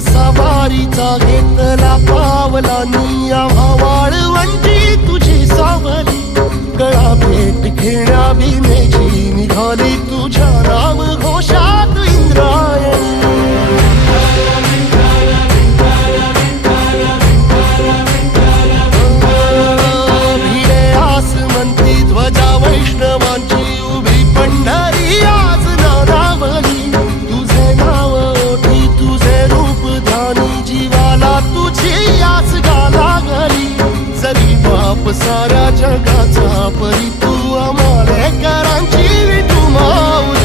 सवारीचा घेतला पावलांनी आम्हा वाळवंटी तुझी सावली गळा भेट घेण्या भीमेची निघाली तुझ्या नाम घोषात इंद्रायणी भिडे आसमंती ध्वजा वैष्णवांची उभी पंढरी आज नादावली तुझे नाव ओठी तुझे रूप ध्यानी जीवाला तुझी आस गाला गली जरी बाप साऱ्या जगाचा परी तू आमालेकरांची विठू माऊली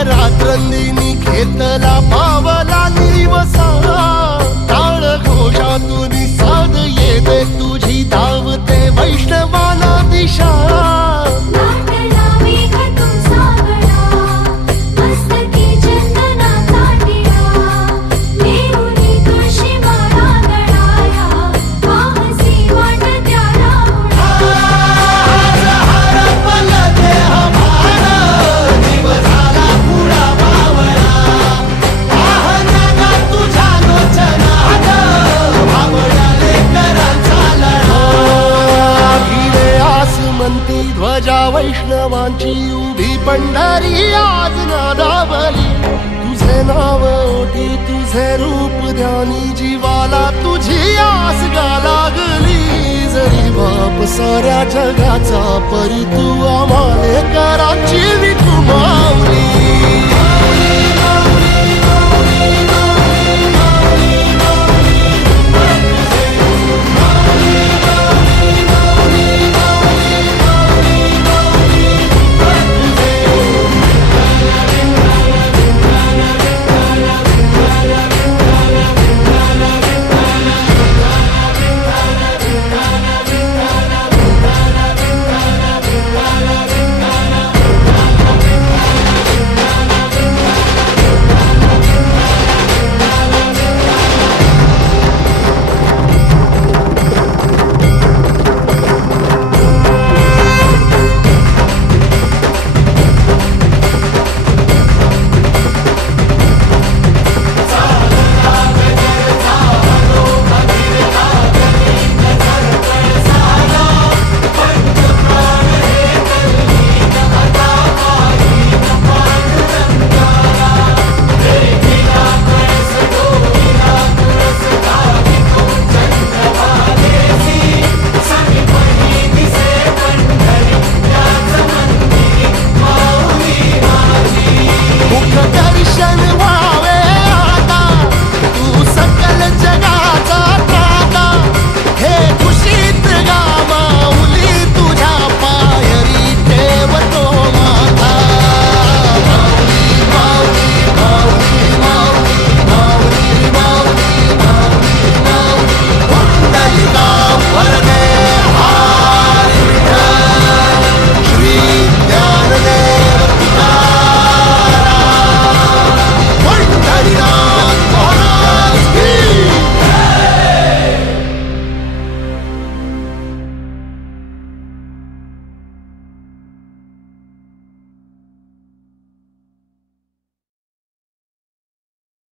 रात्रंदिनी घेतला पावला निवसा टाळ घोषातून साध येते तुझी धावते वैष्णवाला दिशा ध्वजा वैष्णवांची उभी पंढरी आज नादावली तुझे नाव ओठी तुझे रूप ध्यानी जीवाला तुझी आस लागली जरी बाप साऱ्या जगाचा परी तू आमालेकरांची विठू माऊली